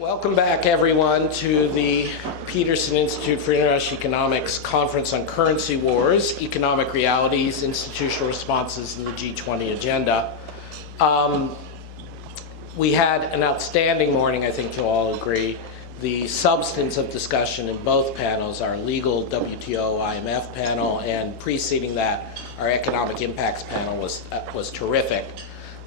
Welcome back, everyone, to the Peterson Institute for International Economics Conference on Currency Wars, Economic Realities, Institutional Responses, and the G-20 Agenda. We had an outstanding morning, I think you'll all agree. The substance of discussion in both panels, our legal WTO IMF panel, and preceding that, our economic impacts panel was terrific.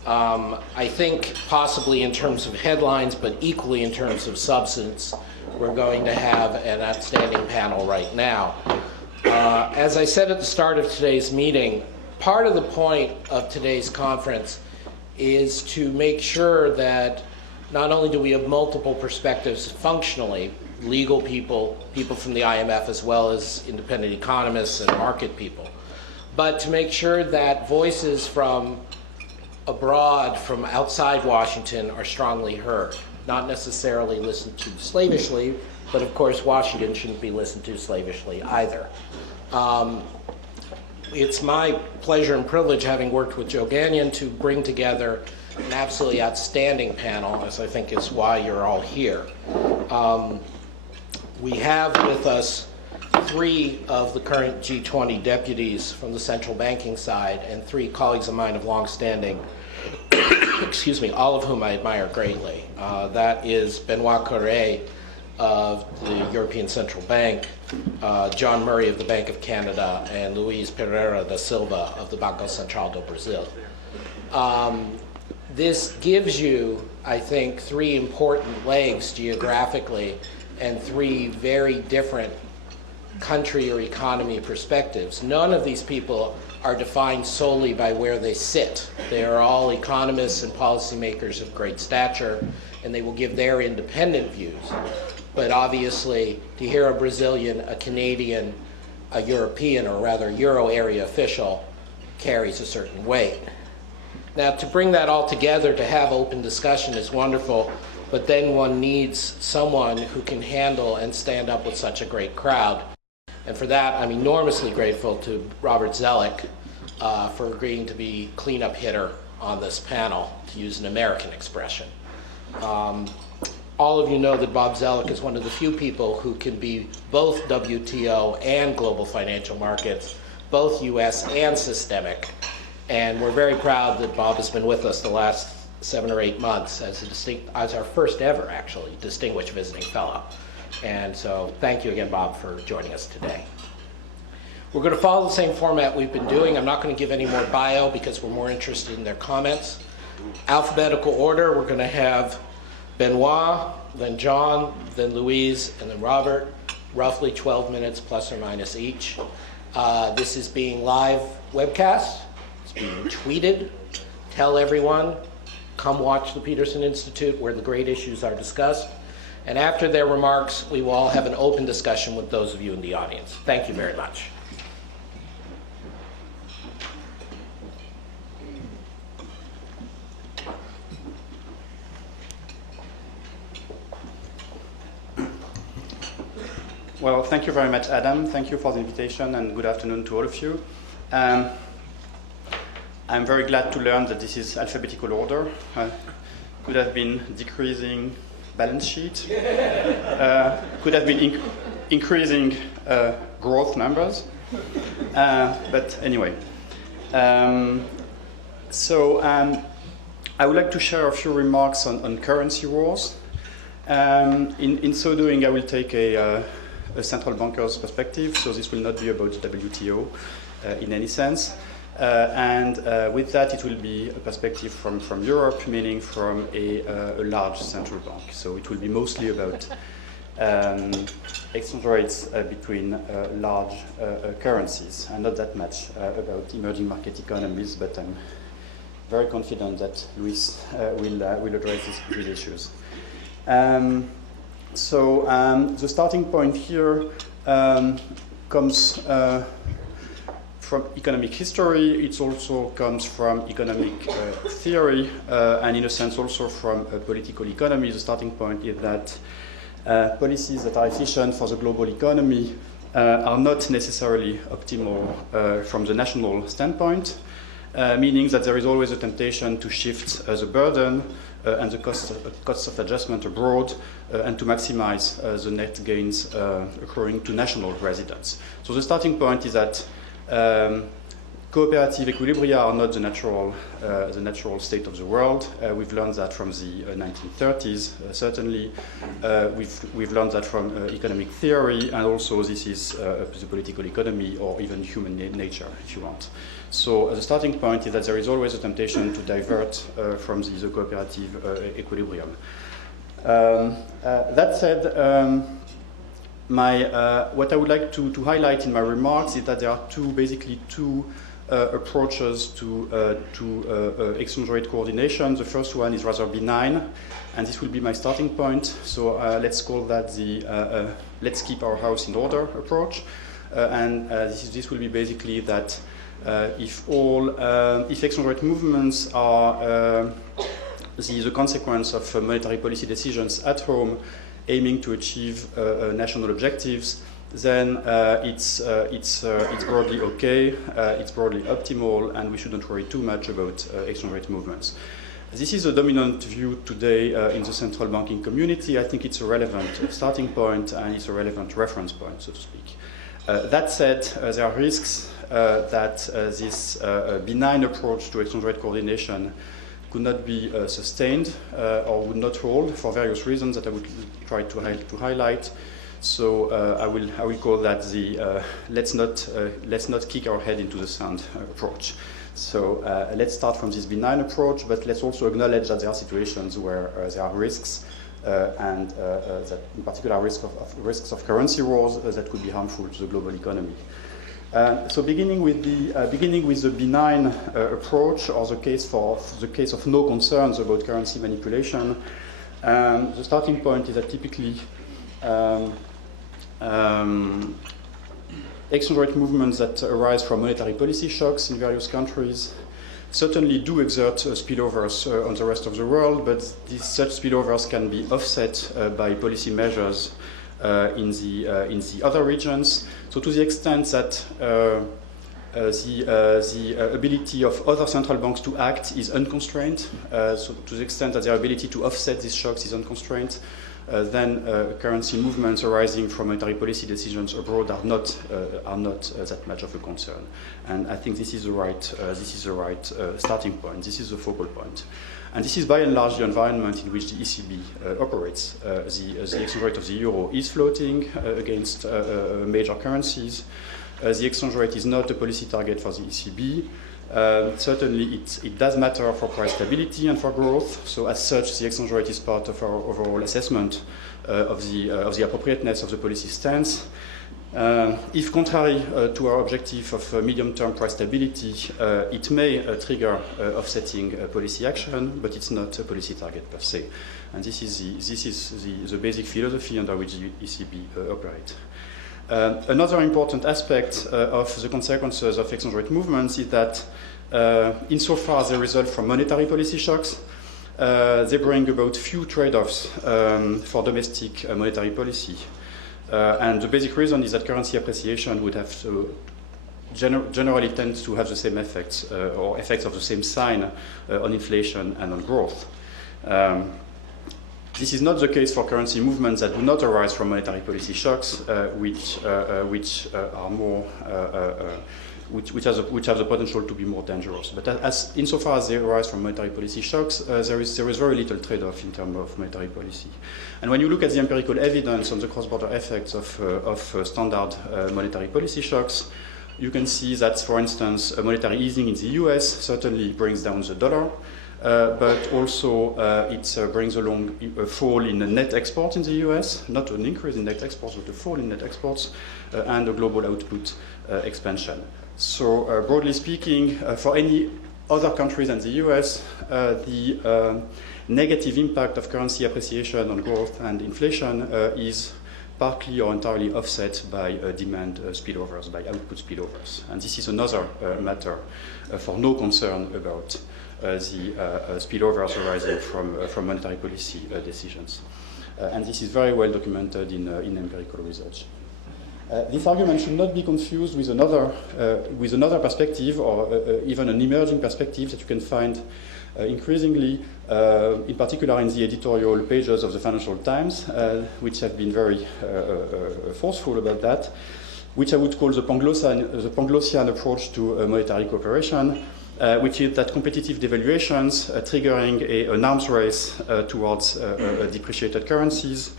I think possibly in terms of headlines, but equally in terms of substance, we're going to have an outstanding panel right now. As I said at the start of today's meeting, part of the point of today's conference is to make sure that not only do we have multiple perspectives functionally, legal people, people from the IMF, as well as independent economists and market people, but to make sure that voices from abroad, from outside Washington, are strongly heard, not necessarily listened to slavishly, but of course Washington shouldn't be listened to slavishly either. It's my pleasure and privilege, having worked with Joe Gagnon, to bring together an absolutely outstanding panel, as I think is why you're all here. We have with us three of the current G20 deputies from the central banking side and three colleagues of mine of long-standing, excuse me, all of whom I admire greatly. That is Benoit Coeure of the European Central Bank, John Murray of the Bank of Canada, and Luiz Pereira da Silva of the Banco Central do Brasil. This gives you, I think, three important legs geographically and three very different country or economy perspectives. None of these people are defined solely by where they sit. They are all economists and policymakers of great stature, and they will give their independent views. But obviously, to hear a Brazilian, a Canadian, a European, or rather Euro area official carries a certain weight. Now, to bring that all together, to have open discussion is wonderful, but then one needs someone who can handle and stand up with such a great crowd. And for that, I'm enormously grateful to Robert Zoellick for agreeing to be cleanup hitter on this panel, to use an American expression. All of you know that Bob Zoellick is one of the few people who can be both WTO and global financial markets, both US and systemic. And we're very proud that Bob has been with us the last 7 or 8 months as our first ever, actually, distinguished visiting fellow. And so thank you again, Bob, for joining us today. We're going to follow the same format we've been doing. I'm not going to give any more bio because we're more interested in their comments. Alphabetical order, we're going to have Benoit, then John, then Louise, and then Robert, roughly 12 minutes plus or minus each. This is being live webcast. It's being tweeted. Tell everyone, come watch the Peterson Institute where the great issues are discussed. And after their remarks, we will all have an open discussion with those of you in the audience. Thank you very much. Well, thank you very much, Adam. Thank you for the invitation, and good afternoon to all of you. I'm very glad to learn that this is alphabetical order. Could have been decreasing balance sheet, could have been increasing growth numbers, but anyway. So I would like to share a few remarks on currency wars. In so doing, I will take a central banker's perspective, so this will not be about WTO in any sense. And with that, it will be a perspective from Europe, meaning from a large central bank. So it will be mostly about exchange rates between large currencies, and not that much about emerging market economies, but I'm very confident that Luis will address these issues. So the starting point here comes from economic history. It also comes from economic theory, and in a sense also from political economy. The starting point is that policies that are efficient for the global economy are not necessarily optimal from the national standpoint, meaning that there is always a temptation to shift the burden and the costs of adjustment abroad, and to maximize the net gains accruing to national residents. So the starting point is that cooperative equilibria are not the natural state of the world. We've learned that from the 1930s, certainly. We've learned that from economic theory, and also this is the political economy, or even human nature, if you want. So the starting point is that there is always a temptation to divert from the cooperative equilibrium. That said, what I would like to highlight in my remarks is that there are basically two approaches to exchange rate coordination. The first one is rather benign, and this will be my starting point. So let's call that the let's keep our house in order approach. And this will be basically that if exchange rate movements are the consequence of monetary policy decisions at home aiming to achieve national objectives, then it's broadly okay, it's broadly optimal, and we shouldn't worry too much about exchange rate movements. This is a dominant view today in the central banking community. I think it's a relevant starting point, and it's a relevant reference point, so to speak. That said, there are risks that this benign approach to exchange rate coordination could not be sustained or would not hold for various reasons that I would try to highlight. So I will call that the let's not kick our head into the sand approach. So let's start from this benign approach, but let's also acknowledge that there are situations where there are risks, and that in particular risks of currency wars that could be harmful to the global economy. So beginning with the benign approach, or the case of no concerns about currency manipulation, the starting point is that typically exchange rate movements that arise from monetary policy shocks in various countries certainly do exert spillovers on the rest of the world, but such spillovers can be offset by policy measures in the other regions. So to the extent that the ability of other central banks to act is unconstrained, so to the extent that their ability to offset these shocks is unconstrained, then currency movements arising from monetary policy decisions abroad are not that much of a concern. And I think this is the right starting point. This is the focal point. And this is by and large the environment in which the ECB operates. The exchange rate of the euro is floating against major currencies. The exchange rate is not a policy target for the ECB. Certainly it does matter for price stability and for growth. So as such, the exchange rate is part of our overall assessment of the appropriateness of the policy stance. If contrary to our objective of medium-term price stability, it may trigger offsetting policy action, but it's not a policy target per se. And this is the basic philosophy under which the ECB operates. Another important aspect of the consequences of exchange rate movements is that insofar as they result from monetary policy shocks, they bring about few trade-offs for domestic monetary policy. And the basic reason is that currency appreciation would have to generally tends to have the same effects or effects of the same sign on inflation and on growth. This is not the case for currency movements that do not arise from monetary policy shocks, which have the potential to be more dangerous. But insofar as they arise from monetary policy shocks, there is very little trade-off in terms of monetary policy. And when you look at the empirical evidence on the cross-border effects of standard monetary policy shocks, you can see that, for instance, monetary easing in the US certainly brings down the dollar. But also it brings along a fall in net exports in the US, not an increase in net exports, but a fall in net exports, and a global output expansion. So broadly speaking, for any other countries than the US, the negative impact of currency appreciation on growth and inflation is partly or entirely offset by demand spillovers, by output spillovers. And this is another matter for no concern about the spillovers arising from monetary policy decisions. And this is very well documented in empirical research. This argument should not be confused with another perspective, or even an emerging perspective that you can find increasingly, in particular in the editorial pages of the Financial Times, which have been very forceful about that, which I would call the Panglossian approach to monetary cooperation, which is that competitive devaluations triggering an arms race towards depreciated currencies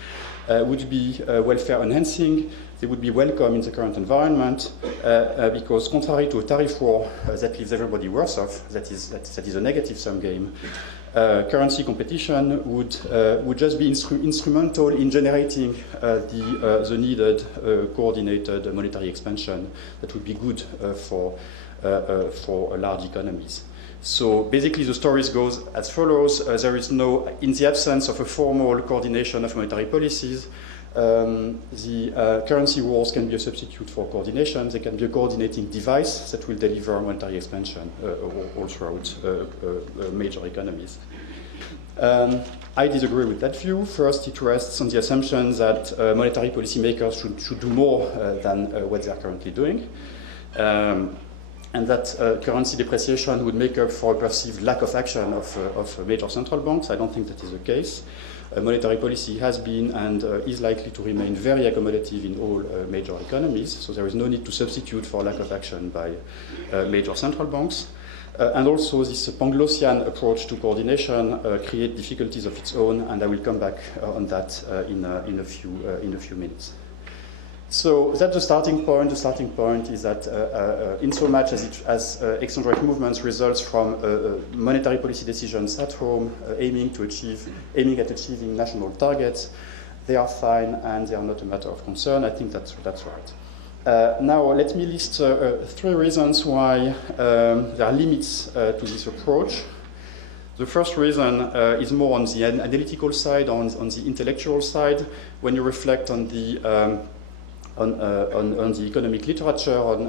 would be welfare enhancing. They would be welcome in the current environment because, contrary to a tariff war that leaves everybody worse off, that is a negative-sum game, currency competition would just be instrumental in generating the needed coordinated monetary expansion that would be good for large economies. So basically the story goes as follows. There is no, in the absence of a formal coordination of monetary policies, the currency wars can be a substitute for coordination. They can be a coordinating device that will deliver monetary expansion all throughout major economies. I disagree with that view. First, it rests on the assumption that monetary policymakers should do more than what they are currently doing. And that currency depreciation would make up for a perceived lack of action of major central banks. I don't think that is the case. Monetary policy has been and is likely to remain very accommodative in all major economies, so there is no need to substitute for lack of action by major central banks. And also this Panglossian approach to coordination creates difficulties of its own, and I will come back on that in a few minutes. So that's the starting point. The starting point is that in so much as exchange rate movements results from monetary policy decisions at home aiming at achieving national targets, they are fine and they are not a matter of concern. I think that's right. Now let me list 3 reasons why there are limits to this approach. The first reason is more on the analytical side, on the intellectual side. When you reflect on the economic literature, on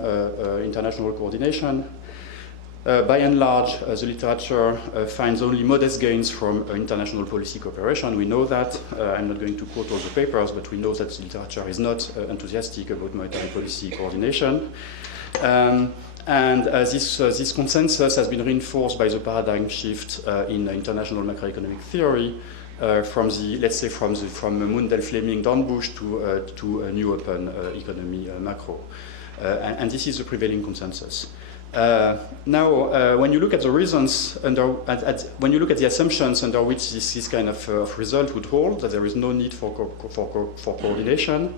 international coordination. By and large, the literature finds only modest gains from international policy cooperation. We know that. I'm not going to quote all the papers, but we know that the literature is not enthusiastic about monetary policy coordination. And this consensus has been reinforced by the paradigm shift in international macroeconomic theory, from Mundell-Fleming Dornbusch to a new open economy macro, and this is the prevailing consensus. Now, when you look at the reasons when you look at the assumptions under which this kind of result would hold, that there is no need for coordination.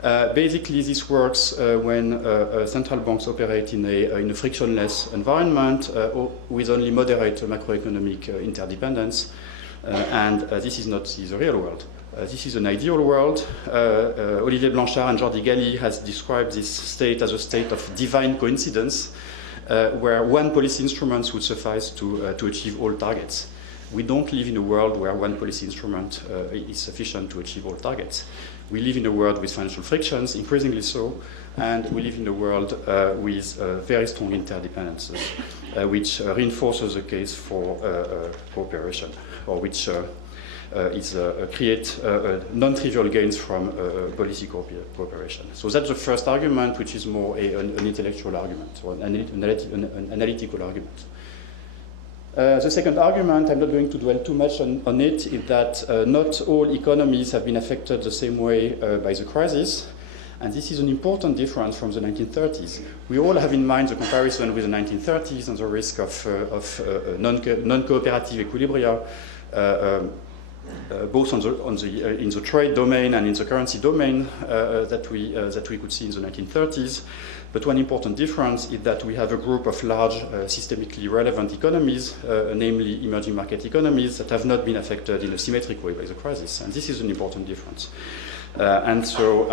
Basically, this works when central banks operate in a frictionless environment with only moderate macroeconomic interdependence. And this is not the real world. This is an ideal world. Olivier Blanchard and Jordi Galli has described this state as a state of divine coincidence, where one policy instrument would suffice to achieve all targets. We don't live in a world where one policy instrument is sufficient to achieve all targets. We live in a world with financial frictions, increasingly so, and we live in a world with very strong interdependences, which reinforces the case for cooperation, or which create non-trivial gains from policy cooperation. So that's the first argument, which is more an intellectual argument, or an analytical argument. The second argument, I'm not going to dwell too much on it, is that not all economies have been affected the same way by the crisis. And this is an important difference from the 1930s. We all have in mind the comparison with the 1930s and the risk of non-cooperative equilibria, both in the trade domain and in the currency domain that we could see in the 1930s. But one important difference is that we have a group of large systemically relevant economies, namely emerging market economies, that have not been affected in a symmetric way by the crisis. And this is an important difference. And so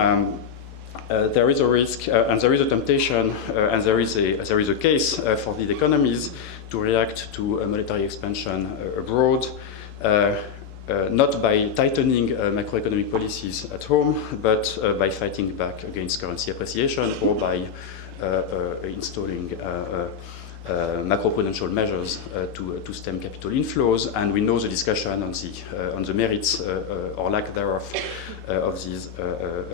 there is a risk, and there is a temptation, and there is a case for these economies to react to monetary expansion abroad, not by tightening macroeconomic policies at home, but by fighting back against currency appreciation or by installing macroprudential measures to stem capital inflows, and we know the discussion on the merits or lack thereof of these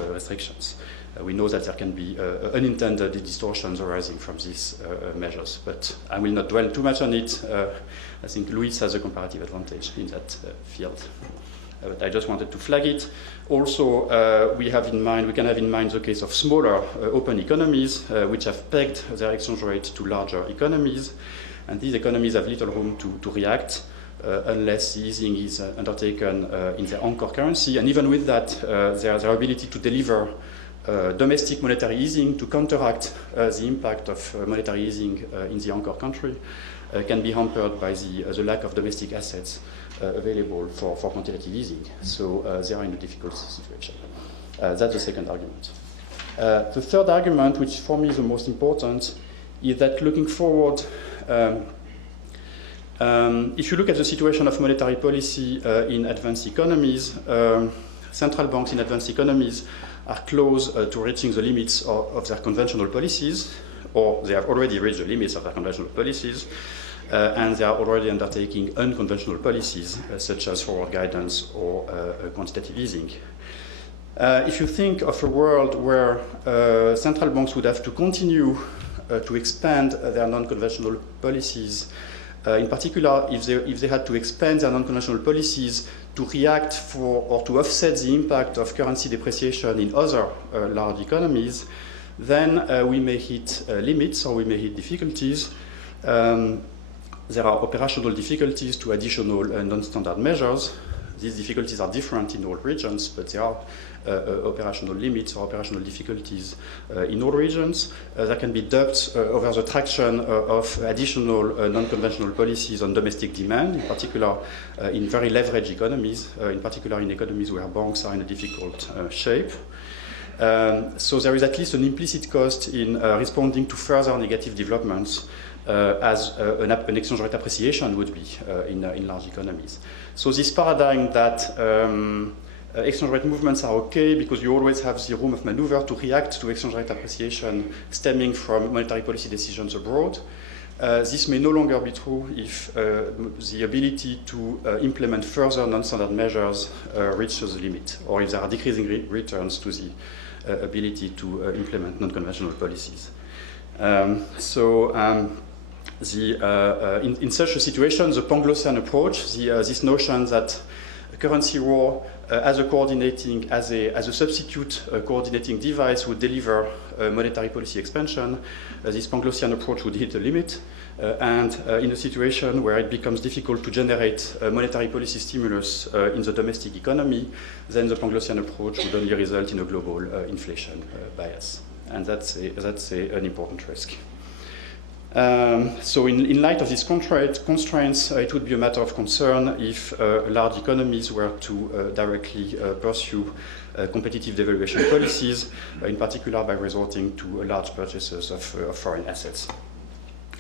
restrictions. We know that there can be unintended distortions arising from these measures, but I will not dwell too much on it. I think Luiz has a comparative advantage in that field. But I just wanted to flag it. Also, we can have in mind the case of smaller open economies, which have pegged their exchange rate to larger economies, and these economies have little room to react unless the easing is undertaken in their anchor currency, and even with that, their ability to deliver domestic monetary easing to counteract the impact of monetary easing in the anchor country can be hampered by the lack of domestic assets available for quantitative easing. So they are in a difficult situation. That's the second argument. The third argument, which for me is the most important, is that looking forward, if you look at the situation of monetary policy in advanced economies, central banks in advanced economies are close to reaching the limits of their conventional policies, or they have already reached the limits of their conventional policies, and they are already undertaking unconventional policies, such as forward guidance or quantitative easing. If you think of a world where central banks would have to continue to expand their non-conventional policies, in particular, if they had to expand their non-conventional policies to react for or to offset the impact of currency depreciation in other large economies, then we may hit limits or we may hit difficulties. There are operational difficulties to additional non-standard measures. These difficulties are different in all regions, but there are operational limits or operational difficulties in all regions. There can be doubts over the traction of additional non-conventional policies on domestic demand, in particular in very leveraged economies, in particular in economies where banks are in a difficult shape. So there is at least an implicit cost in responding to further negative developments as an exchange rate appreciation would be in large economies. So this paradigm that exchange rate movements are okay because you always have the room of maneuver to react to exchange rate appreciation stemming from monetary policy decisions abroad, this may no longer be true if the ability to implement further non-standard measures reaches the limit, or if there are decreasing returns to the ability to implement non-conventional policies. In such a situation, the Panglossian approach, this notion that a currency war as a substitute coordinating device would deliver monetary policy expansion, this Panglossian approach would hit a limit, and in a situation where it becomes difficult to generate monetary policy stimulus in the domestic economy, then the Panglossian approach would only result in a global inflation bias, and that's an important risk. So in light of these constraints, it would be a matter of concern if large economies were to directly pursue competitive devaluation policies, in particular by resorting to large purchases of foreign assets.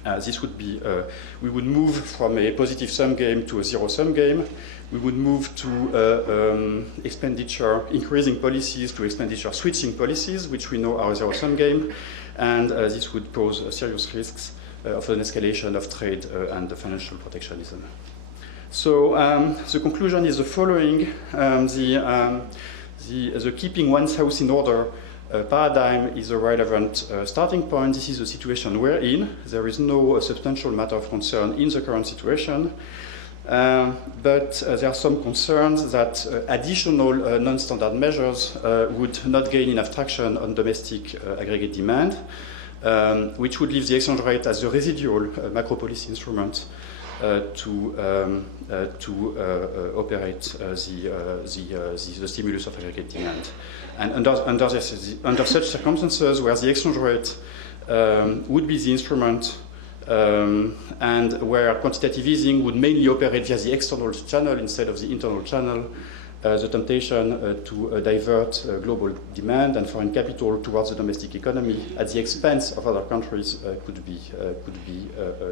This would be, we would move from a positive sum game to a zero-sum game. We would move to expenditure increasing policies to expenditure switching policies, which we know are a zero-sum game, and this would pose serious risks of an escalation of trade and financial protectionism. So the conclusion is the following. The keeping one's house in order paradigm is a relevant starting point. This is the situation we're in. There is no substantial matter of concern in the current situation. But there are some concerns that additional non-standard measures would not gain enough traction on domestic aggregate demand, which would leave the exchange rate as a residual macro policy instrument to operate the stimulus of aggregate demand. And under such circumstances, where the exchange rate would be the instrument and where quantitative easing would mainly operate via the external channel instead of the internal channel, the temptation to divert global demand and foreign capital towards the domestic economy at the expense of other countries could be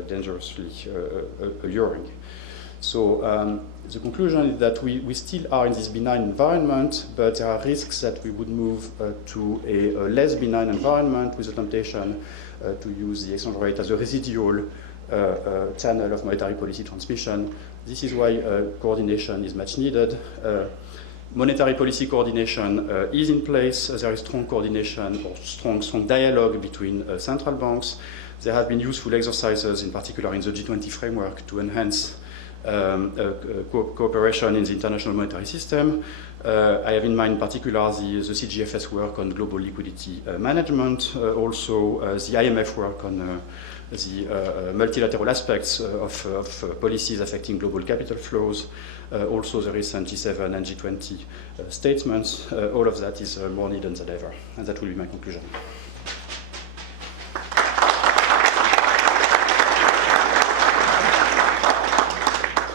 dangerously alluring. So the conclusion is that we still are in this benign environment, but there are risks that we would move to a less benign environment with the temptation to use the exchange rate as a residual channel of monetary policy transmission. This is why coordination is much needed. Monetary policy coordination is in place. There is strong coordination or strong dialogue between central banks. There have been useful exercises, in particular in the G-20 framework, to enhance cooperation in the international monetary system. I have in mind in particular the CGFS work on global liquidity management, also the IMF work on the multilateral aspects of policies affecting global capital flows, also the recent G7 and G20 statements. All of that is more needed than ever, and that will be my conclusion.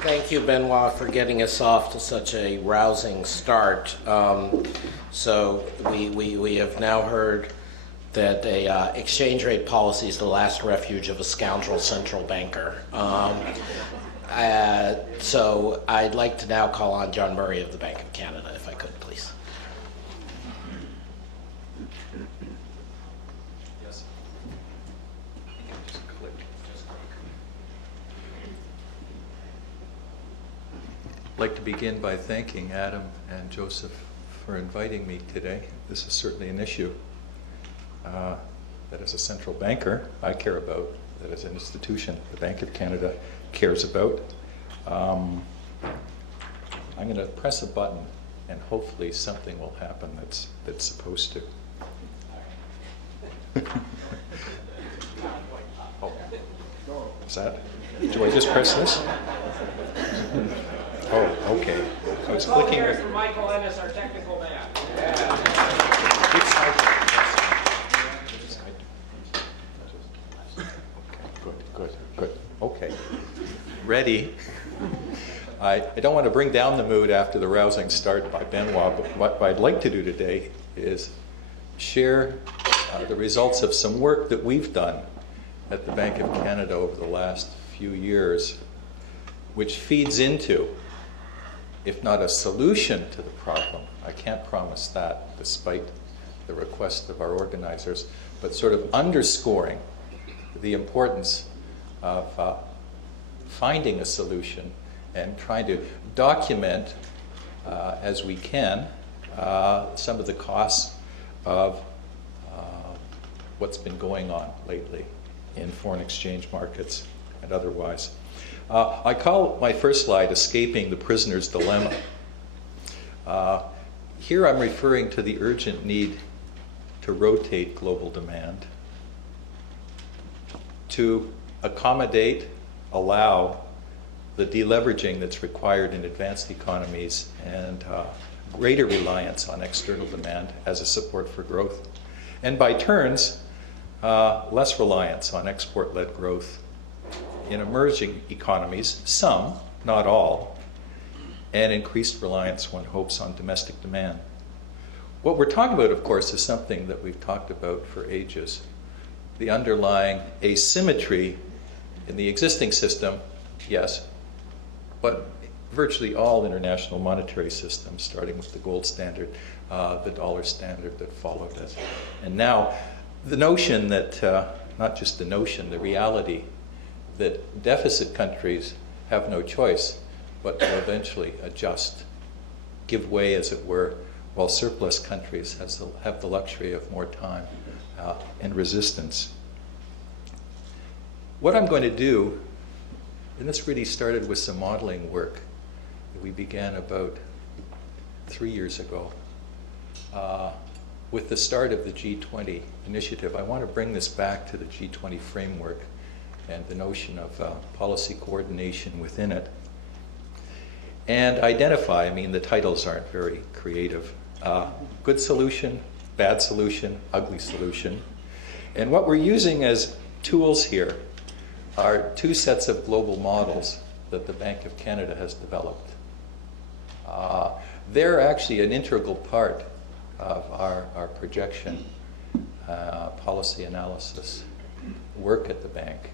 Thank you, Benoit, for getting us off to such a rousing start. So we have now heard that exchange rate policy is the last refuge of a scoundrel central banker. So I'd like to now call on John Murray of the Bank of Canada, if I could, please. Yes. Just click. I'd like to begin by thanking Adam and Joseph for inviting me today. This is certainly an issue that as a central banker I care about, that as an institution the Bank of Canada cares about. I'm going to press a button and hopefully something will happen that's supposed to. Oh, is that? Do I just press this? Oh, okay. I was clicking. Here's for Michael Ennis, our technical man. Good. Okay. Ready. I don't want to bring down the mood after the rousing start by Benoit, but what I'd like to do today is share the results of some work that we've done at the Bank of Canada over the last few years, which feeds into, if not a solution to the problem, I can't promise that despite the request of our organizers, but sort of underscoring the importance of finding a solution and trying to document as we can some of the costs of what's been going on lately in foreign exchange markets and otherwise. I call my first slide Escaping the Prisoner's Dilemma. Here I'm referring to the urgent need to rotate global demand, to accommodate, allow the deleveraging that's required in advanced economies and greater reliance on external demand as a support for growth. And by turns, less reliance on export-led growth in emerging economies, some, not all, and increased reliance, one hopes, on domestic demand. What we're talking about, of course, is something that we've talked about for ages. The underlying asymmetry in the existing system, yes, but virtually all international monetary systems, starting with the gold standard, the dollar standard that followed it. And now the notion that, not just the notion, the reality that deficit countries have no choice but to eventually adjust, give way, as it were, while surplus countries have the luxury of more time and resistance. What I'm going to do, and this really started with some modeling work that we began about 3 years ago, with the start of the G20 initiative. I want to bring this back to the G20 framework and the notion of policy coordination within it. And identify, I mean, the titles aren't very creative. Good solution, bad solution, ugly solution. And what we're using as tools here are two sets of global models that the Bank of Canada has developed. They're actually an integral part of our projection, policy analysis work at the bank.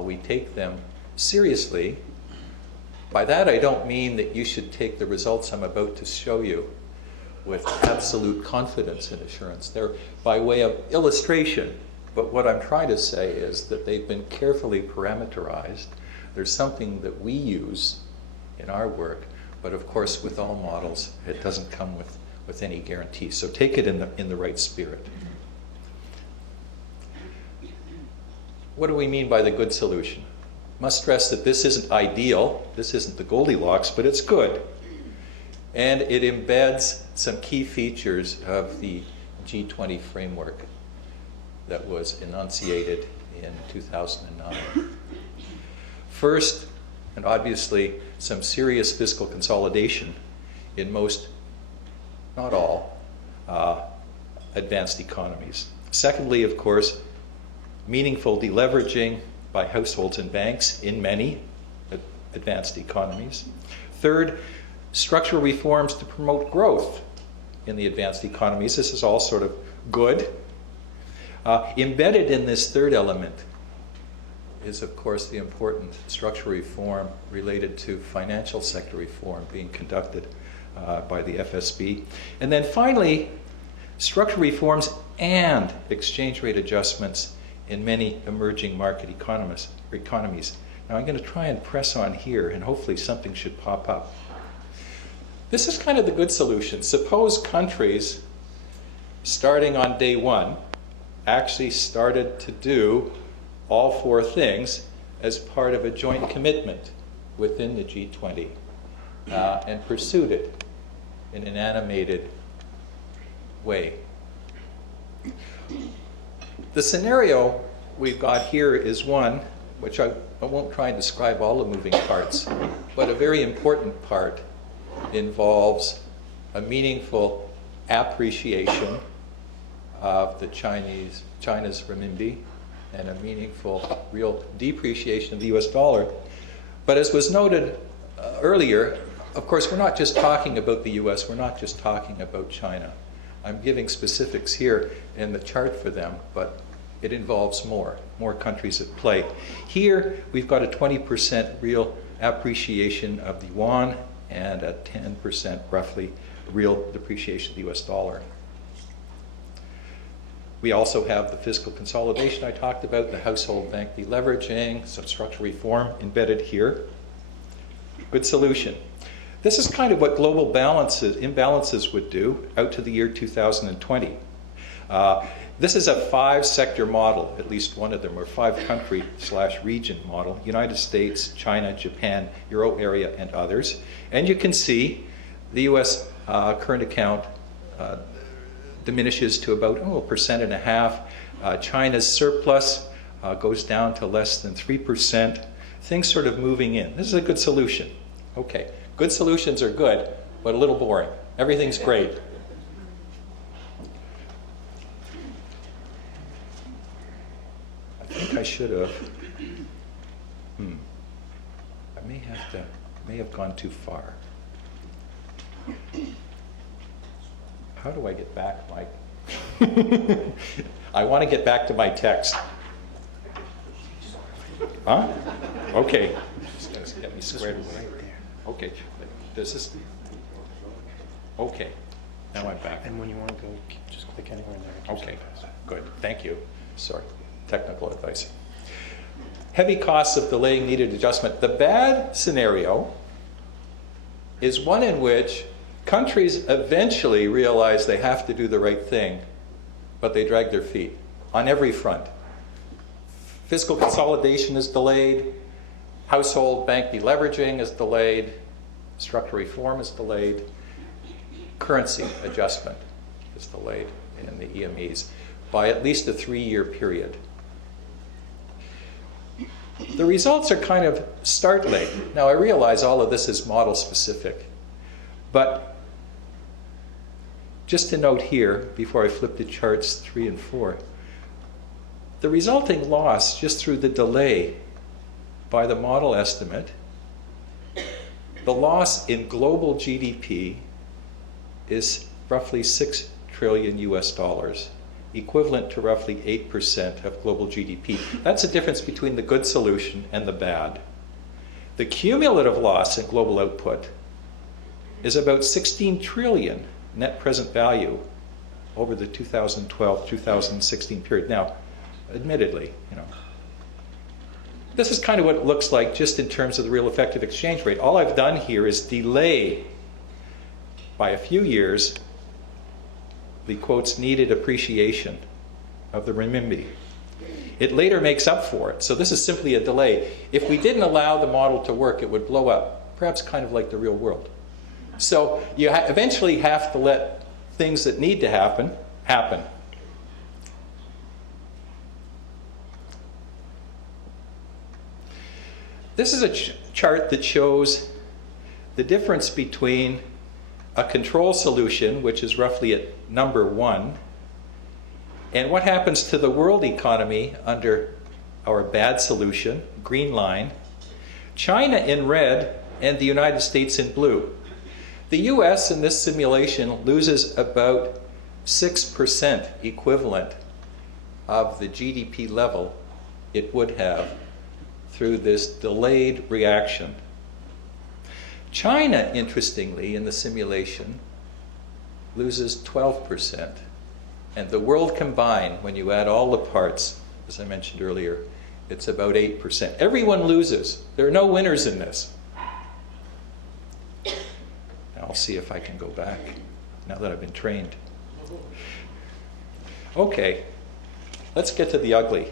We take them seriously. By that I don't mean that you should take the results I'm about to show you with absolute confidence and assurance. They're by way of illustration But what I'm trying to say is that they've been carefully parameterized. There's something that we use in our work, but of course with all models, it doesn't come with any guarantee. So take it in the right spirit. What do we mean by the good solution? Must stress that this isn't ideal, this isn't the Goldilocks, but it's good. And it embeds some key features of the G-20 framework that was enunciated in 2009. First, and obviously, some serious fiscal consolidation in most, not all, advanced economies. Secondly, of course, meaningful deleveraging by households and banks in many advanced economies. Third, structural reforms to promote growth in the advanced economies. This is all sort of good. Embedded in this third element is, of course, the important structural reform related to financial sector reform being conducted by the FSB. And then finally, structural reforms and exchange rate adjustments in many emerging market economies. Now I'm going to try and press on here, and hopefully something should pop up. This is kind of the good solution. Suppose countries, starting on day one, actually started to do all four things as part of a joint commitment within the G20 and pursued it in an animated way. The scenario we've got here is one which I won't try and describe all the moving parts, but a very important part involves a meaningful appreciation of the China's renminbi and a meaningful real depreciation of the US dollar. But as was noted earlier, of course, we're not just talking about the US, we're not just talking about China. I'm giving specifics here in the chart for them, but it involves more countries at play. Here, we've got a 20% real appreciation of the yuan and a 10% roughly real depreciation of the US dollar. We also have the fiscal consolidation I talked about, the household bank deleveraging, some structural reform embedded here. Good solution. This is kind of what global imbalances would do out to the year 2020. This is a 5-sector model, at least one of them, or 5-country/region model: United States, China, Japan, Euro area, and others. And you can see the US current account diminishes to about 1.5%. China's surplus goes down to less than 3%. Things sort of moving in. This is a good solution. Okay, good solutions are good, but a little boring. Everything's great. I think I should have. I may have gone too far. How do I get back, Mike? I want to get back to my text. Huh? Okay. Just going to get me squared away. Okay. This is. Okay. Now I'm back. And when you want to go, just click anywhere in there. Okay. Good. Thank you. Sorry. Technical advice. Heavy costs of delaying needed adjustment. The bad scenario is one in which countries eventually realize they have to do the right thing, but they drag their feet on every front. Fiscal consolidation is delayed, household bank deleveraging is delayed, structural reform is delayed, currency adjustment is delayed in the EMEs by at least a 3-year period. The results are kind of startling. Now, I realize all of this is model specific, but just to note here, before I flip to charts 3 and 4, the resulting loss just through the delay by the model estimate, the loss in global GDP is roughly $6 trillion US dollars, equivalent to roughly 8% of global GDP. That's the difference between the good solution and the bad. The cumulative loss in global output is about 16 trillion net present value over the 2012-2016 period. Now, admittedly, This is kind of what it looks like just in terms of the real effective exchange rate. All I've done here is delay by a few years the quotes needed appreciation of the renminbi. It later makes up for it. So this is simply a delay. If we didn't allow the model to work, it would blow up, perhaps kind of like the real world. So you eventually have to let things that need to happen, happen. This is a chart that shows the difference between a control solution, which is roughly at number 1, and what happens to the world economy under our bad solution, green line, China in red, and the United States in blue. The US in this simulation loses about 6% equivalent of the GDP level it would have through this delayed reaction. China, interestingly, in the simulation, loses 12%. And the world combined, when you add all the parts, as I mentioned earlier, it's about 8%. Everyone loses. There are no winners in this. Now I'll see if I can go back, now that I've been trained. Okay, let's get to the ugly.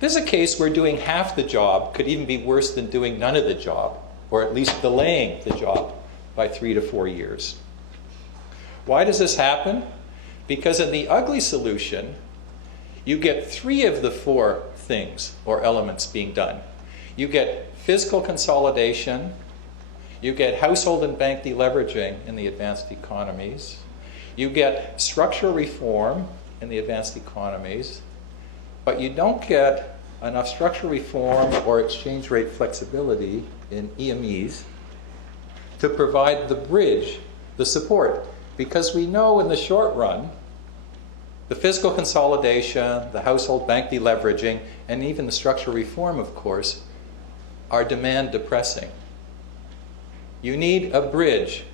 This is a case where doing half the job could even be worse than doing none of the job, or at least delaying the job by 3 to 4 years. Why does this happen? Because in the ugly solution, you get 3 of the 4 things or elements being done. You get fiscal consolidation, you get household and bank deleveraging in the advanced economies, you get structural reform in the advanced economies, but you don't get enough structural reform or exchange rate flexibility in EMEs to provide the bridge, the support. Because we know in the short run, the fiscal consolidation, the household bank deleveraging, and even the structural reform, of course, are demand depressing. You need a bridge,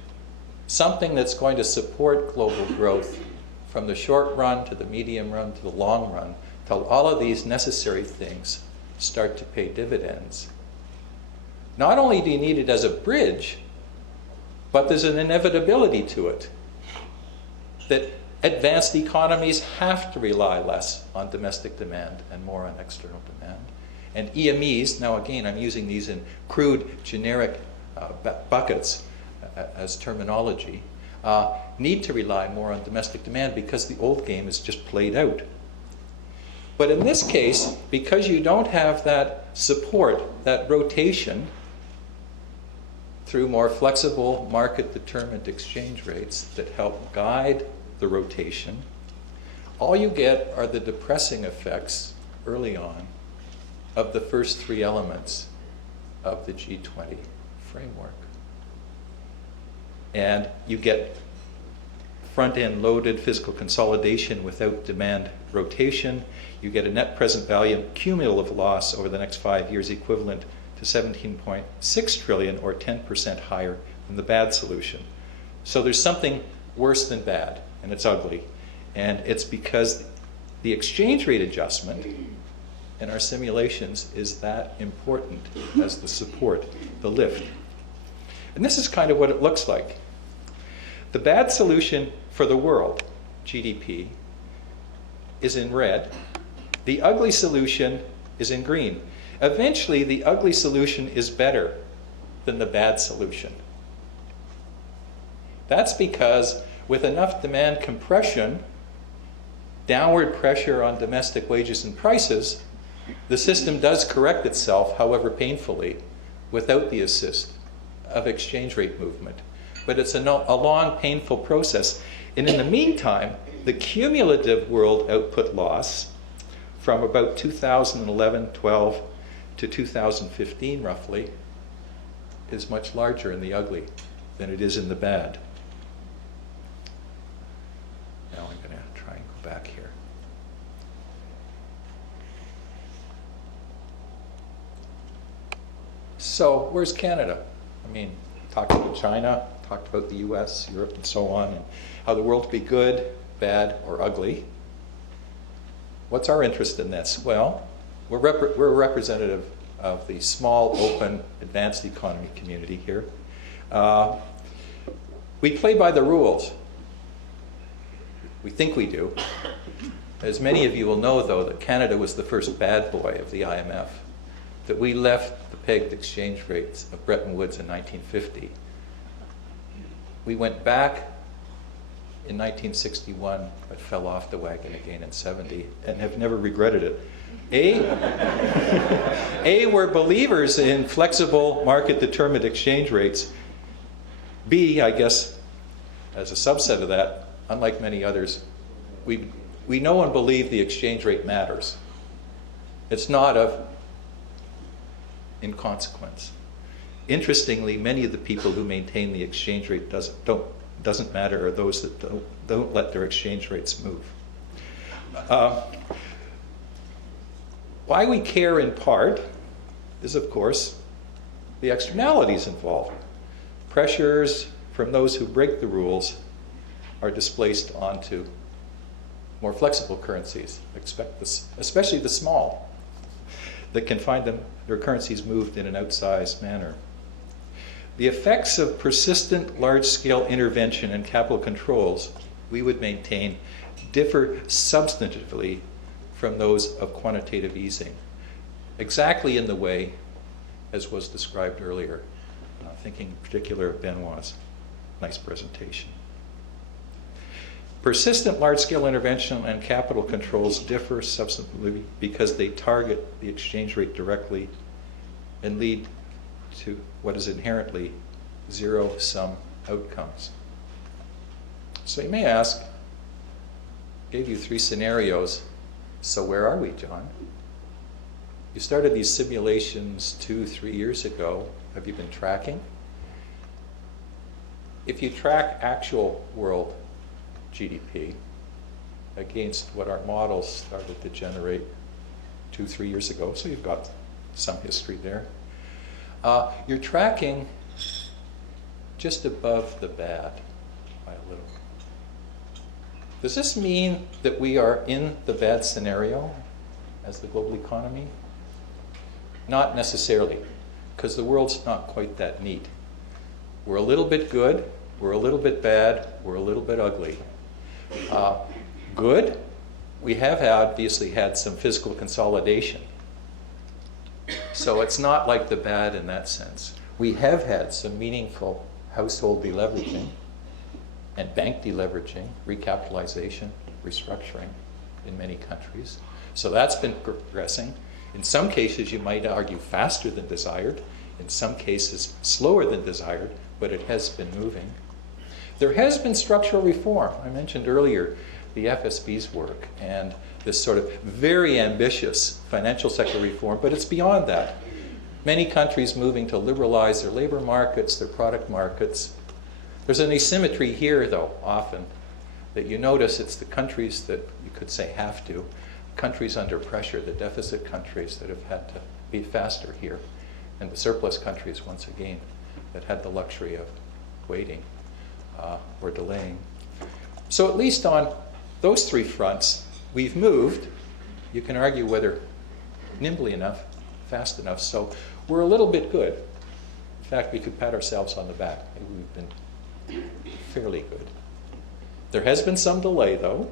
something that's going to support global growth from the short run to the medium run to the long run, till all of these necessary things start to pay dividends. Not only do you need it as a bridge, but there's an inevitability to it, that advanced economies have to rely less on domestic demand and more on external demand. And EMEs, now again, I'm using these in crude, generic buckets as terminology, need to rely more on domestic demand because the old game is just played out. But in this case, because you don't have that support, that rotation, through more flexible market-determined exchange rates that help guide the rotation, all you get are the depressing effects early on of the first 3 elements of the G-20 framework. And you get front-end loaded fiscal consolidation without demand rotation. You get a net present value cumulative loss over the next 5 years equivalent to 17.6 trillion, or 10% higher than the bad solution. So there's something worse than bad, and it's ugly. And it's because the exchange rate adjustment in our simulations is that important as the support, the lift. And this is kind of what it looks like. The bad solution for the world, GDP, is in red. The ugly solution is in green. Eventually, the ugly solution is better than the bad solution. That's because with enough demand compression, downward pressure on domestic wages and prices, the system does correct itself, however painfully, without the assist of exchange rate movement. But it's a long, painful process. And in the meantime, the cumulative world output loss from about 2011-12 to 2015, roughly, is much larger in the ugly than it is in the bad. Now I'm going to try and go back here. So where's Canada? I mean, talked about China, talked about the US, Europe, and so on, and how the world will be good, bad, or ugly. What's our interest in this? Well, we're a representative of the small, open, advanced economy community here. We play by the rules. We think we do. As many of you will know, though, that Canada was the first bad boy of the IMF, that we left the pegged exchange rates of Bretton Woods in 1950. We went back in 1961, but fell off the wagon again in 70, and have never regretted it. We're believers in flexible market-determined exchange rates. B, I guess, as a subset of that, unlike many others, we know and believe the exchange rate matters. It's not of inconsequence. Interestingly, many of the people who maintain the exchange rate doesn't matter are those that don't let their exchange rates move. Why we care in part is, of course, the externalities involved. Pressures from those who break the rules are displaced onto more flexible currencies, especially the small, that can find their currencies moved in an outsized manner. The effects of persistent large-scale intervention and capital controls, we would maintain, differ substantively from those of quantitative easing, exactly in the way as was described earlier, thinking in particular of Benoit's nice presentation. Persistent large-scale intervention and capital controls differ substantively because they target the exchange rate directly and lead to what is inherently zero-sum outcomes. So you may ask, gave you 3 scenarios, so where are we, John? You started these simulations 2-3 years ago. Have you been tracking? If you track actual world GDP against what our models started to generate 2-3 years ago, so you've got some history there, you're tracking just above the bad by a little. Does this mean that we are in the bad scenario as the global economy? Not necessarily, because the world's not quite that neat. We're a little bit good, we're a little bit bad, we're a little bit ugly. Good, we have obviously had some fiscal consolidation. So it's not like the bad in that sense. We have had some meaningful household deleveraging and bank deleveraging, recapitalization, restructuring in many countries. So that's been progressing. In some cases, you might argue faster than desired. In some cases, slower than desired, but it has been moving. There has been structural reform. I mentioned earlier the FSB's work and this sort of very ambitious financial sector reform, but it's beyond that. Many countries moving to liberalize their labor markets, their product markets. There's an asymmetry here, though, often, that you notice it's the countries that you could say have to, countries under pressure, the deficit countries that have had to be faster here, and the surplus countries, once again, that had the luxury of waiting or delaying. So at least on those 3 fronts, we've moved. You can argue whether nimbly enough, fast enough, so we're a little bit good. In fact, we could pat ourselves on the back. We've been fairly good. There has been some delay, though,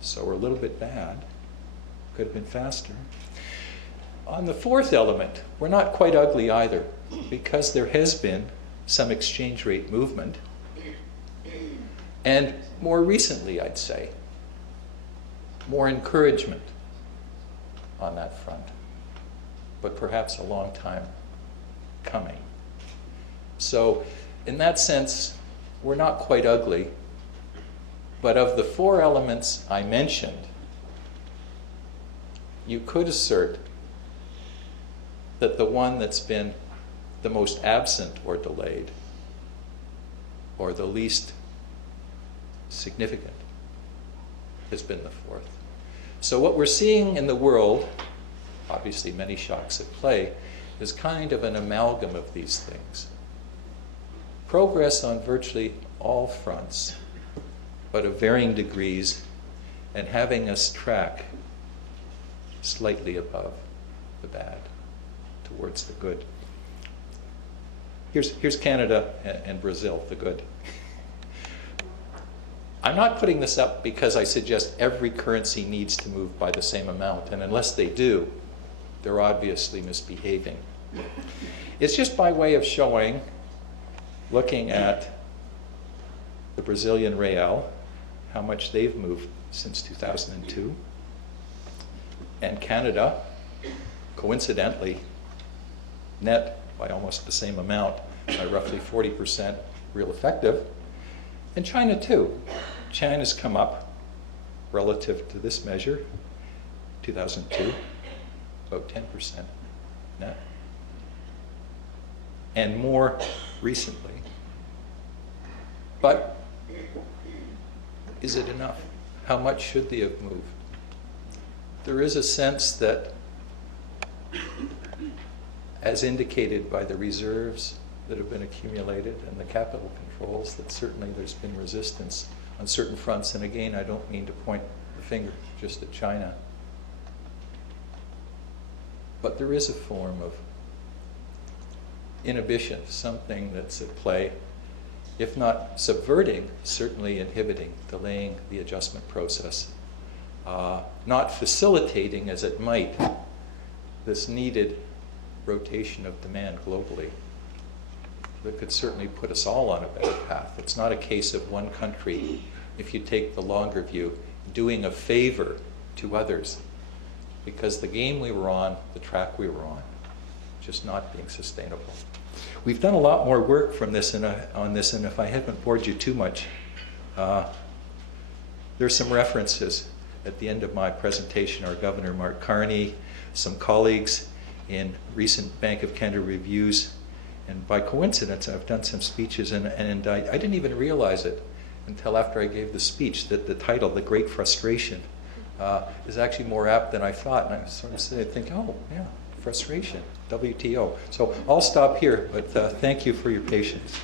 so we're a little bit bad. Could have been faster. On the 4th element, we're not quite ugly either, because there has been some exchange rate movement. And more recently, I'd say, more encouragement on that front, but perhaps a long time coming. So in that sense, we're not quite ugly, but of the 4 elements I mentioned, you could assert that the one that's been the most absent or delayed, or the least significant, has been the 4th. So what we're seeing in the world, obviously many shocks at play, is kind of an amalgam of these things. Progress on virtually all fronts, but of varying degrees, and having us track slightly above the bad, towards the good. Here's Canada and Brazil, the good. I'm not putting this up because I suggest every currency needs to move by the same amount, and unless they do, they're obviously misbehaving. It's just by way of showing, looking at the Brazilian real, how much they've moved since 2002, and Canada, coincidentally, net by almost the same amount, by roughly 40% real effective, and China too. China's come up relative to this measure, 2002, about 10% net. And more recently. But is it enough? How much should they have moved? There is a sense that, as indicated by the reserves that have been accumulated and the capital controls, that certainly there's been resistance on certain fronts. And again, I don't mean to point the finger just at China. But there is a form of inhibition, something that's at play, if not subverting, certainly inhibiting, delaying the adjustment process, not facilitating as it might this needed rotation of demand globally. That could certainly put us all on a better path. It's not a case of one country, if you take the longer view, doing a favor to others, because the game we were on, the track we were on, just not being sustainable. We've done a lot more work from this on this, and if I haven't bored you too much, there's some references at the end of my presentation. Our Governor Mark Carney, some colleagues in recent Bank of Canada reviews, and by coincidence I've done some speeches, and I didn't even realize it until after I gave the speech that the title, The Great Frustration, is actually more apt than I thought. And I was sort of thinking, oh yeah, frustration, WTO. So I'll stop here, but thank you for your patience.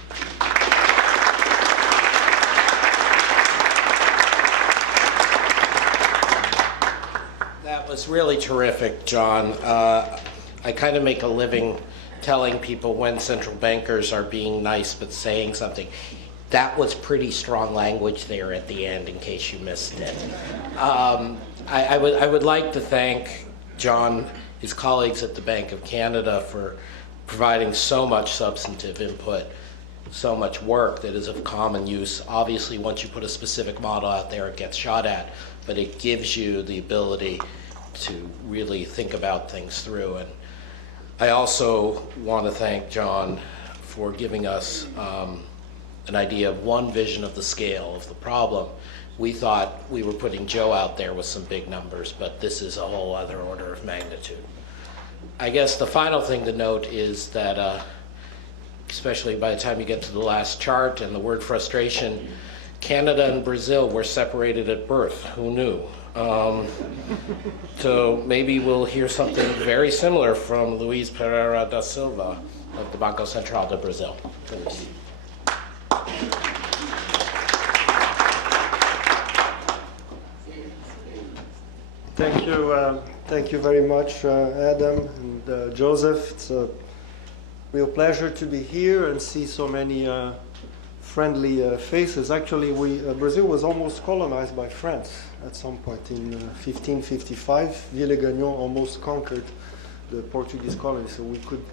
That was really terrific, John. I kind of make a living telling people when central bankers are being nice but saying something. That was pretty strong language there at the end, in case you missed it. I would like to thank John, his colleagues at the Bank of Canada, for providing so much substantive input, so much work that is of common use. Obviously, once you put a specific model out there, it gets shot at, but it gives you the ability to really think about things through. And I also want to thank John for giving us an idea of one vision of the scale of the problem. We thought we were putting Joe out there with some big numbers, but this is a whole other order of magnitude. I guess the final thing to note is that, especially by the time you get to the last chart and the word frustration, Canada and Brazil were separated at birth. Who knew? So maybe we'll hear something very similar from Luiz Pereira da Silva of the Banco Central de Brazil. Please. Thank you very much, Adam and Joseph. It's a real pleasure to be here and see so many friendly faces. Actually, Brazil was almost colonized by France at some point in 1555. Villagagnon almost conquered the Portuguese colony, so we could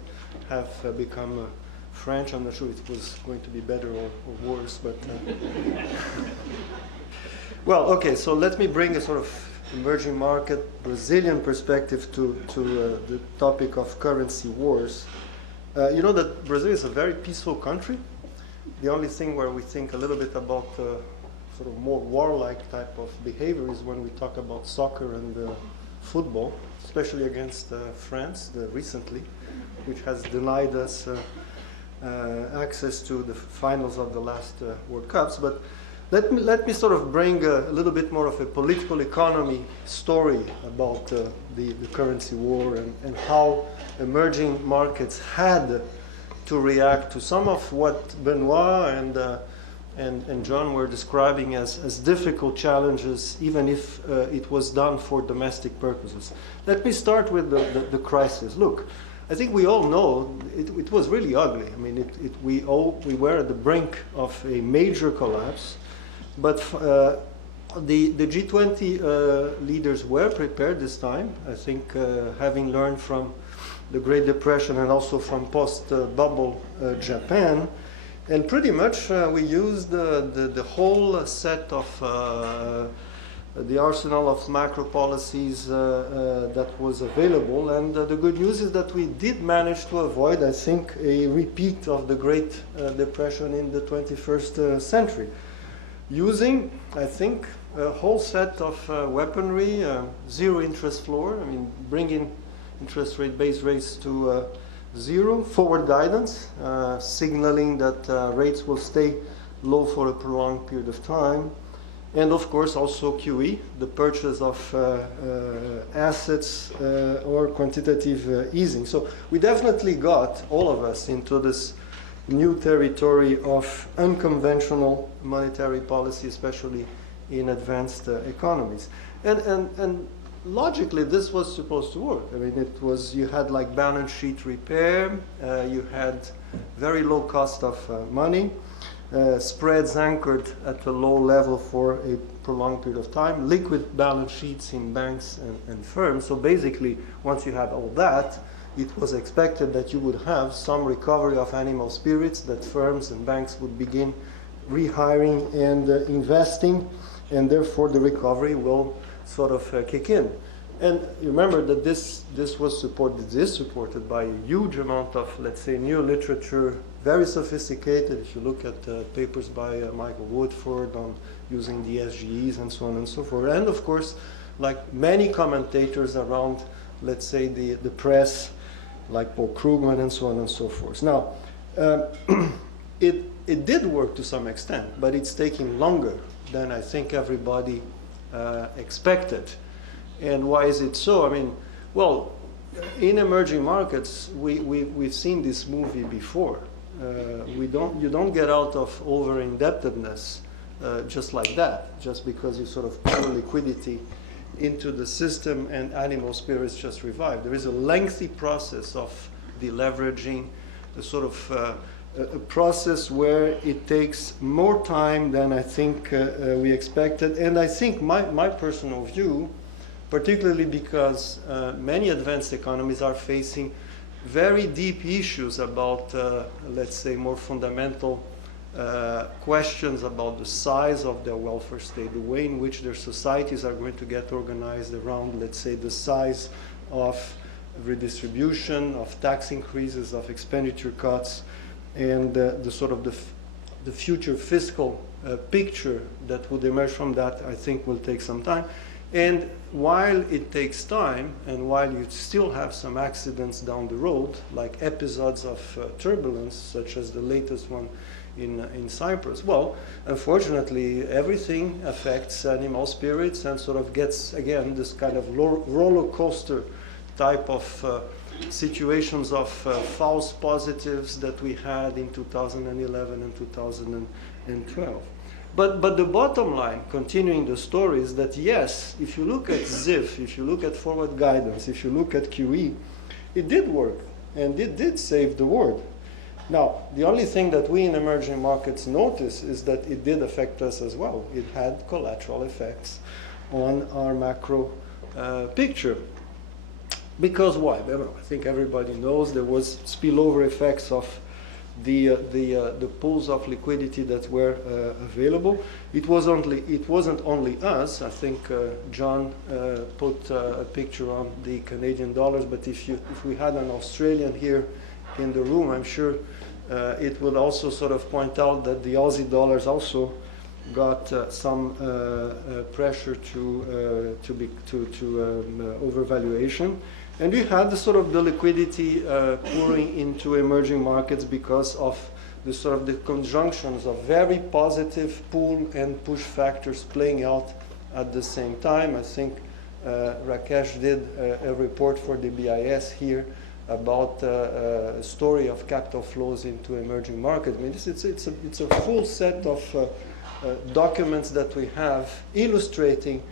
have become French. I'm not sure it was going to be better or worse, but well, okay. So let me bring a sort of emerging market Brazilian perspective to the topic of currency wars. You know that Brazil is a very peaceful country. The only thing where we think a little bit about sort of more warlike type of behavior is when we talk about soccer and football, especially against France recently, which has denied us access to the finals of the last World Cups. But let me sort of bring a little bit more of a political economy story about the currency war and how emerging markets had to react to some of what Benoit and and John were describing as difficult challenges, even if it was done for domestic purposes. Let me start with the crisis. Look, I think we all know it was really ugly. I mean, we were at the brink of a major collapse, but the G20 leaders were prepared this time. I think having learned from the Great Depression and also from post-bubble Japan, and pretty much we used the whole set of the arsenal of macro policies that was available. And the good news is that we did manage to avoid, I think, a repeat of the Great Depression in the 21st century. Using, I think, a whole set of weaponry, zero interest floor, I mean, bringing interest rate base rates to zero, forward guidance, signaling that rates will stay low for a prolonged period of time, and of course also QE, the purchase of assets or quantitative easing. So we definitely got, all of us, into this new territory of unconventional monetary policy, especially in advanced economies. And logically, this was supposed to work. I mean, it was, you had like balance sheet repair, you had very low cost of money, spreads anchored at a low level for a prolonged period of time, liquid balance sheets in banks and firms. So basically, once you had all that, it was expected that you would have some recovery of animal spirits, that firms and banks would begin rehiring and investing, and therefore the recovery will sort of kick in. And remember that this was supported by a huge amount of, let's say, new literature, very sophisticated. If you look at papers by Michael Woodford on using the SGEs and so on and so forth. And of course, like many commentators around, let's say, the press, like Paul Krugman and so on and so forth. Now, it did work to some extent, but it's taking longer than I think everybody expected. And why is it so? I mean, well, in emerging markets, we've seen this movie before. You don't get out of over-indebtedness just like that, just because you sort of pour liquidity into the system and animal spirits just revive. There is a lengthy process of deleveraging, a sort of a process where it takes more time than I think we expected. And I think my personal view, particularly because many advanced economies are facing very deep issues about, let's say, more fundamental questions about the size of their welfare state, the way in which their societies are going to get organized around, let's say, the size of redistribution, of tax increases, of expenditure cuts, and the sort of the future fiscal picture that would emerge from that, I think, will take some time. And while it takes time, and while you still have some accidents down the road, like episodes of turbulence, such as the latest one in Cyprus, well, unfortunately, everything affects animal spirits and sort of gets, again, this kind of roller coaster type of situations of false positives that we had in 2011 and 2012. But the bottom line, continuing the story, is that yes, if you look at ZIF, if you look at forward guidance, if you look at QE, it did work, and it did save the world. Now, the only thing that we in emerging markets notice is that it did affect us as well. It had collateral effects on our macro picture. Because why? I think everybody knows there was spillover effects of the pools of liquidity that were available. It wasn't only us. I think John put a picture on the Canadian dollars, but if we had an Australian here in the room, I'm sure it would also sort of point out that the Aussie dollars also got some pressure to overvaluation. And we had the sort of the liquidity pouring into emerging markets because of the sort of the conjunctions of very positive pull and push factors playing out at the same time. I think Rakesh did a report for the BIS here about a story of capital flows into emerging markets. I mean, it's a full set of documents that we have illustrating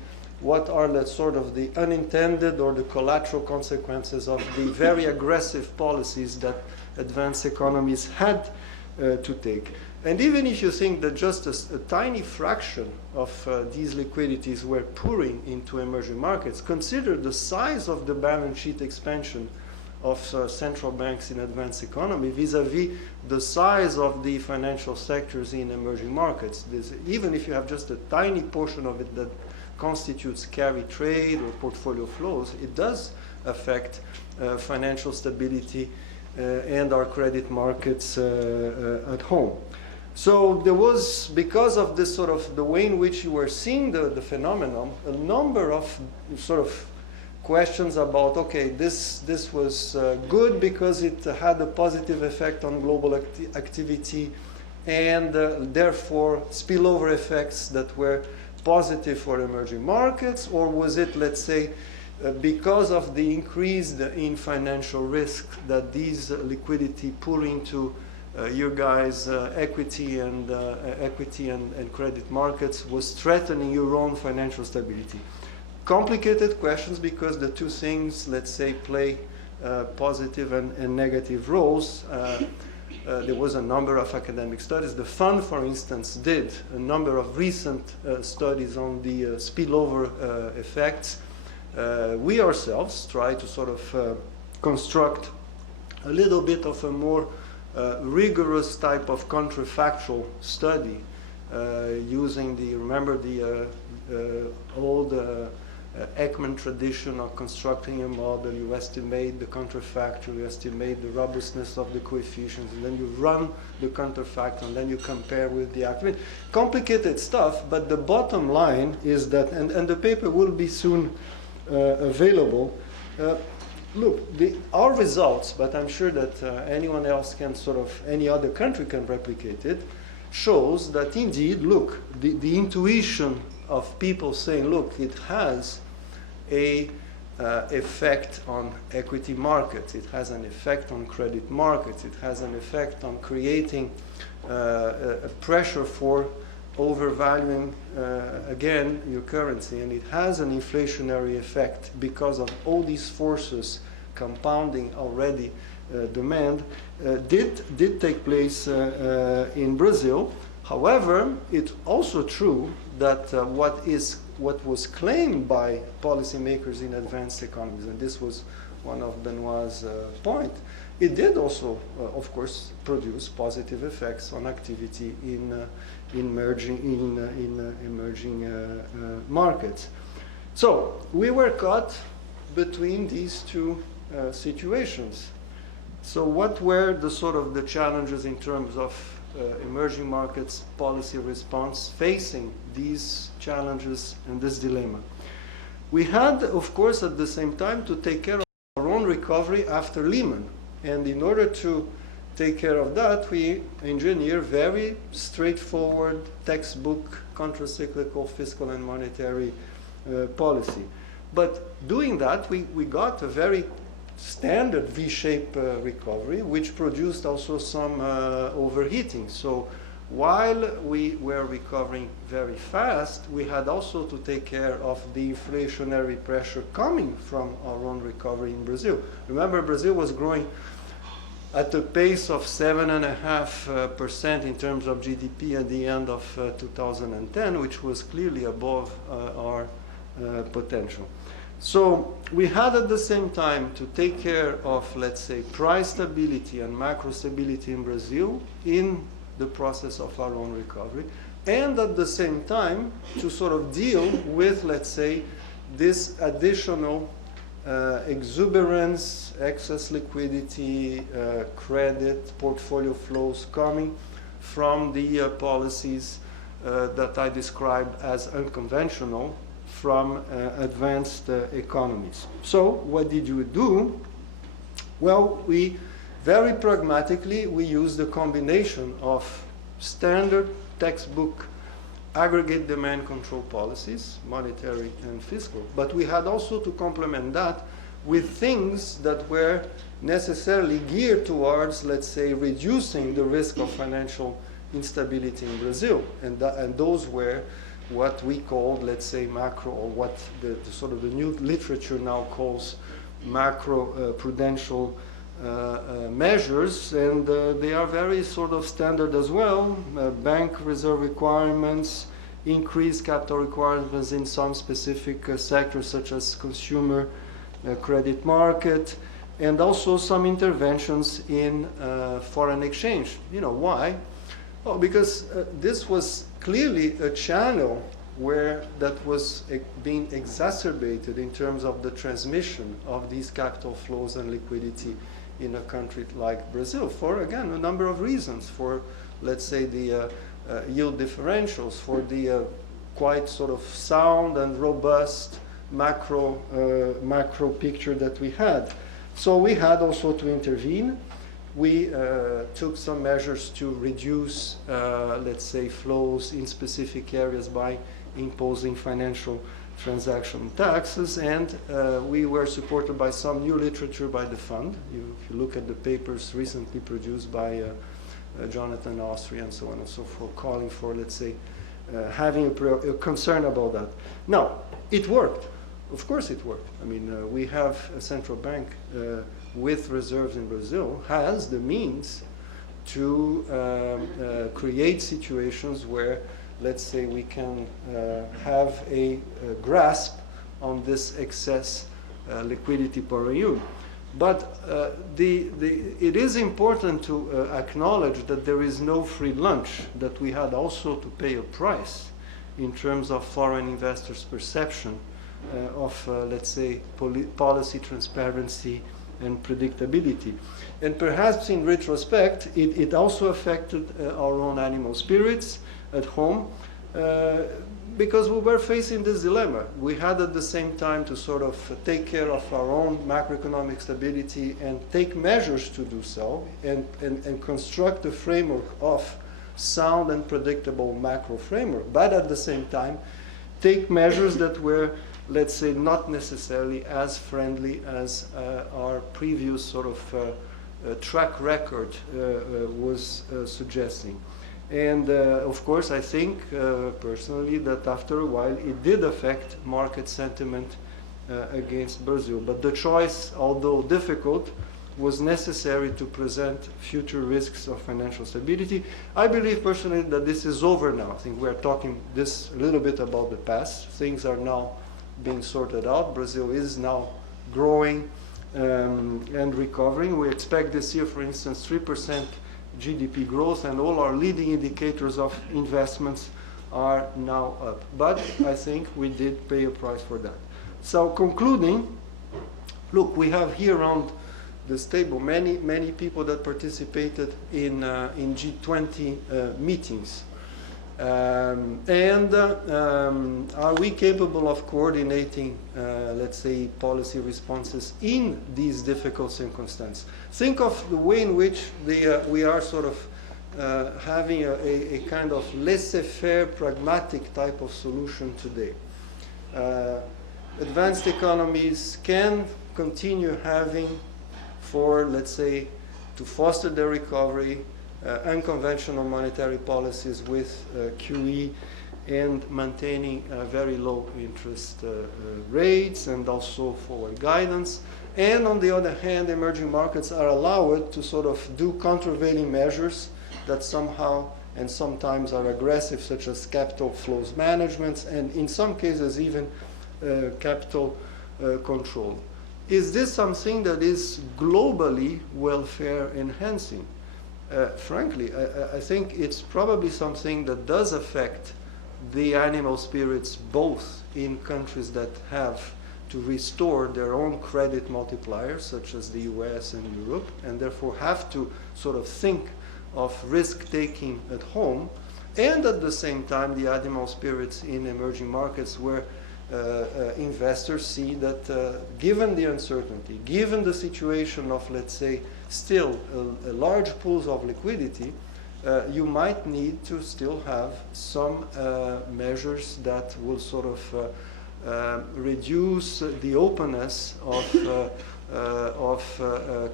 what are the sort of the unintended or the collateral consequences of the very aggressive policies that advanced economies had to take. And even if you think that just a tiny fraction of these liquidities were pouring into emerging markets, consider the size of the balance sheet expansion of central banks in advanced economy vis-a-vis the size of the financial sectors in emerging markets. Even if you have just a tiny portion of it that constitutes carry trade or portfolio flows, it does affect financial stability and our credit markets at home. So there was, because of this sort of the way in which you were seeing the phenomenon, a number of sort of questions about, okay, this was good because it had a positive effect on global activity, and therefore spillover effects that were positive for emerging markets, or was it, let's say, because of the increase in financial risk that these liquidity pull into your guys' equity and credit markets was threatening your own financial stability? Complicated questions, because the two things, let's say, play positive and negative roles. There was a number of academic studies. The fund, for instance, did a number of recent studies on the spillover effects. We ourselves try to sort of construct a little bit of a more rigorous type of counterfactual study using remember the old Ekman tradition of constructing a model. You estimate the counterfactual, you estimate the robustness of the coefficients, and then you run the counterfactual, and then you compare with the active. Complicated stuff, but the bottom line is that, and the paper will be soon available. Look, our results, but I'm sure that anyone else can any other country can replicate it, shows that indeed, look, the intuition of people saying, look, it has a effect on equity markets, it has an effect on credit markets, it has an effect on creating a pressure for overvaluing, again, your currency, and it has an inflationary effect because of all these forces compounding already demand, did take place in Brazil. However, it's also true that what was claimed by policymakers in advanced economies, and this was one of Benoit's point, it did also, of course, produce positive effects on activity in emerging markets. So we were caught between these two situations. So what were the challenges in terms of emerging markets policy response facing these challenges and this dilemma? We had, of course, at the same time to take care of our own recovery after Lehman. And in order to take care of that, we engineer very straightforward textbook countercyclical fiscal and monetary policy. But doing that, we got a very standard V-shaped recovery, which produced also some overheating. So while we were recovering very fast, we had also to take care of the inflationary pressure coming from our own recovery in Brazil. Remember, Brazil was growing at a pace of 7.5% in terms of GDP at the end of 2010, which was clearly above our potential. So we had at the same time to take care of, let's say, price stability and macro stability in Brazil in the process of our own recovery, and at the same time to sort of deal with, let's say, this additional exuberance, excess liquidity, credit, portfolio flows coming from the policies that I described as unconventional from advanced economies. So what did you do? Well, we very pragmatically, we used a combination of standard textbook aggregate demand control policies, monetary and fiscal, but we had also to complement that with things that were necessarily geared towards, let's say, reducing the risk of financial instability in Brazil. And those were what we called, let's say, macro, or what the sort of the new literature now calls macro prudential measures, and they are very sort of standard as well. Bank reserve requirements, increased capital requirements in some specific sectors such as consumer credit market, and also some interventions in foreign exchange. You know, why? Oh, because this was clearly a channel where that was being exacerbated in terms of the transmission of these capital flows and liquidity in a country like Brazil for, again, a number of reasons. For, let's say, the yield differentials, for the quite sort of sound and robust macro picture that we had. So we had also to intervene. We took some measures to reduce, let's say, flows in specific areas by imposing financial transaction taxes, and we were supported by some new literature by the fund. If you look at the papers recently produced by Jonathan Austria and so on and so forth, calling for, let's say, having a concern about that. Now, it worked. Of course it worked. I mean, we have a central bank with reserves in Brazil, has the means to create situations where, let's say, we can have a grasp on this excess liquidity per unit. But it is important to acknowledge that there is no free lunch, that we had also to pay a price in terms of foreign investors' perception of, let's say, policy transparency and predictability. And perhaps in retrospect, it also affected our own animal spirits at home, because we were facing this dilemma. We had at the same time to sort of take care of our own macroeconomic stability and take measures to do so, and construct a framework of sound and predictable macro framework, but at the same time take measures that were, let's say, not necessarily as friendly as our previous sort of track record was suggesting. And of course, I think personally that after a while it did affect market sentiment against Brazil. But the choice, although difficult, was necessary to present future risks of financial stability. I believe personally that this is over now. I think we are talking this a little bit about the past. Things are now being sorted out. Brazil is now growing and recovering. We expect this year, for instance, 3% GDP growth, and all our leading indicators of investments are now up. But I think we did pay a price for that. So concluding, look, we have here around this table many people that participated in G20 meetings. Are we capable of coordinating, let's say, policy responses in these difficult circumstances? Think of the way in which we are sort of having a kind of laissez-faire, pragmatic type of solution today. Advanced economies can continue having, for, let's say, to foster their recovery, unconventional monetary policies with QE and maintaining very low interest rates and also forward guidance. And on the other hand, emerging markets are allowed to sort of do countervailing measures that somehow and sometimes are aggressive, such as capital flows management and in some cases even capital control. Is this something that is globally welfare enhancing? Frankly, I think it's probably something that does affect the animal spirits both in countries that have to restore their own credit multipliers, such as the US and Europe, and therefore have to sort of think of risk-taking at home, and at the same time the animal spirits in emerging markets where investors see that given the uncertainty, given the situation of, let's say, still a large pools of liquidity, you might need to still have some measures that will sort of reduce the openness of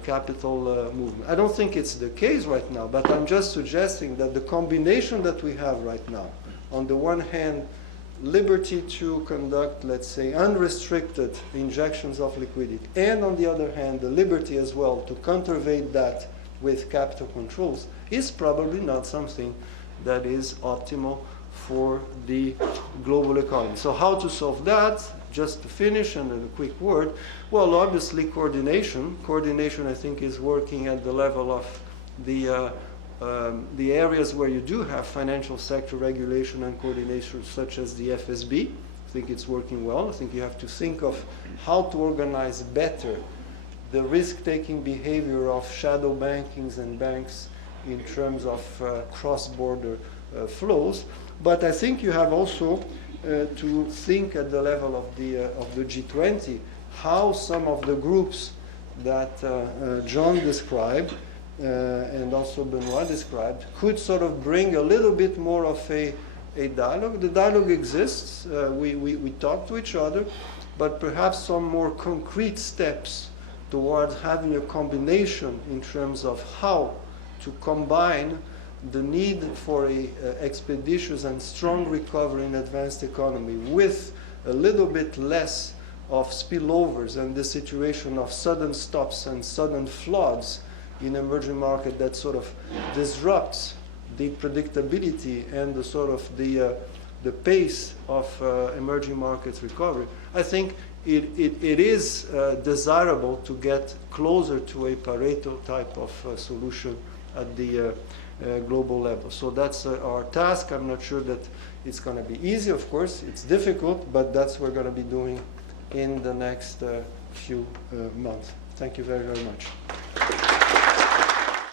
capital movement. I don't think it's the case right now, but I'm just suggesting that the combination that we have right now, on the one hand, liberty to conduct, let's say, unrestricted injections of liquidity, and on the other hand, the liberty as well to counterveit that with capital controls, is probably not something that is optimal for the global economy. So how to solve that? Just to finish, and a quick word, well, obviously coordination. Coordination, I think, is working at the level of the areas where you do have financial sector regulation and coordination, such as the FSB. I think it's working well. I think you have to think of how to organize better the risk-taking behavior of shadow bankings and banks in terms of cross-border flows. But I think you have also to think at the level of the G20 how some of the groups that John described and also Benoit described could sort of bring a little bit more of a dialogue. The dialogue exists. We talk to each other, but perhaps some more concrete steps towards having a combination in terms of how to combine the need for a expeditious and strong recovery in advanced economy with a little bit less of spillovers and the situation of sudden stops and sudden floods in emerging market that sort of disrupts the predictability and the sort of the pace of emerging markets recovery. I think it is desirable to get closer to a Pareto type of solution at the global level. So that's our task. I'm not sure that it's going to be easy, of course. It's difficult, but that's what we're going to be doing in the next few months. Thank you very, very much.